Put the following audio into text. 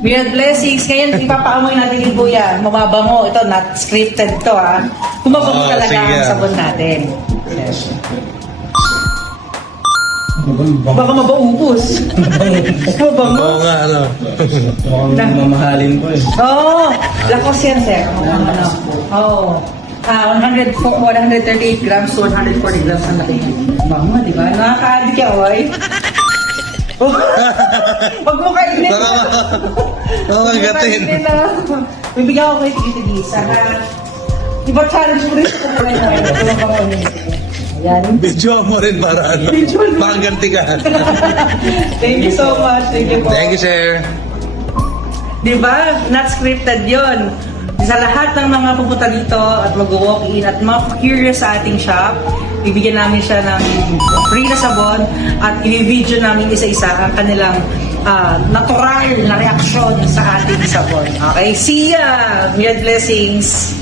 Weird blessings. Ngayon, ipapaamoy natin yung kuya. Mababango. Ito, not scripted to, ha. Kumabango talaga sige. ang sabon natin. Yes. Baka mabaubos. Mabango. Oo nga, ano. Mukhang mamahalin ko eh. Oo. Lakos yan, sir. Oo. 138 grams to 140 grams ang laki. Bango, di ba? Nakaka-addict ka, oy. Pag mo kainin. Makagatin. Bibigyan ko kayo tigil-tigil. Saka, iba challenge mo rin sa kumulay na ito. Yan. Video mo rin para ano. Video mo. Makaganti ka. Thank you so much. Thank you po. Thank you, sir. Diba? Not scripted yon. Sa lahat ng mga pupunta dito at mag-walk in at mga curious sa ating shop, bibigyan namin siya ng free na sabon at i-video namin isa-isa ang kanilang natural na reaksyon sa ating sabon. Okay? See ya! Weird blessings!